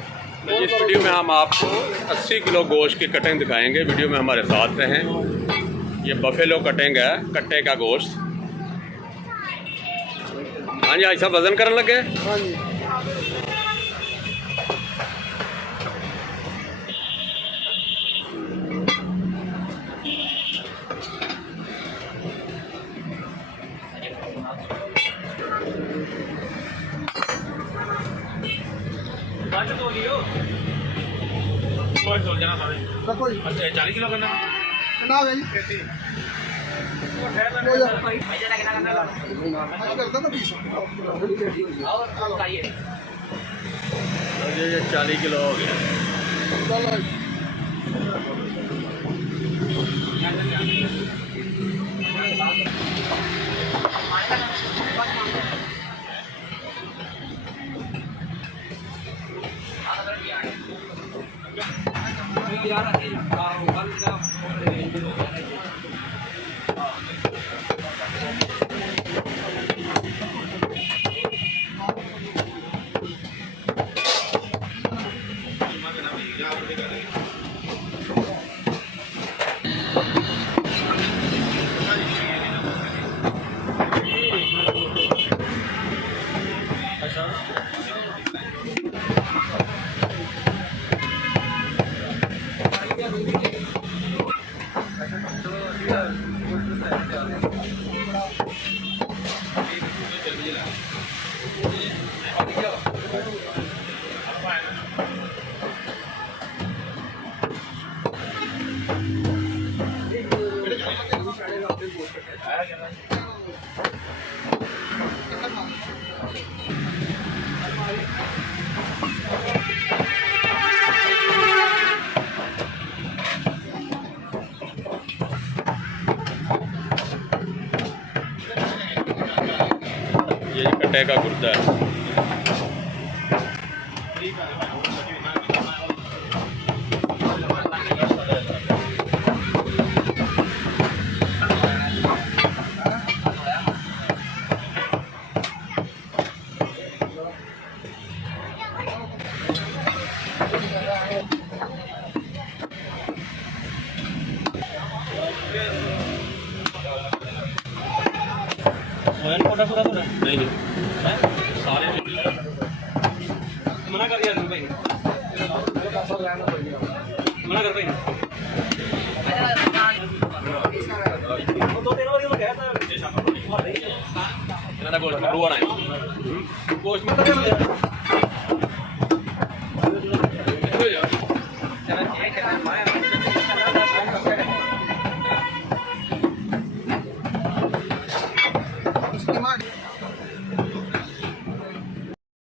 इस वीडियो में हम आपको 80 किलो गोश्त की कटिंग दिखाएंगे। वीडियो में हमारे साथ रहें। ये बफेलो कटिंग है, कट्टे का गोश्त। हाँ जी, ऐसा वजन करने लगे। हाँ जी। अच्छा, 40 किलो करना ना भाई ये 40 किलो हो गया। ये कट्टे का गुर्दा है। नहीं सारे मना कर दिया भाई, मना कर भाई। दो तीन बार गया था गोश्त गोश्त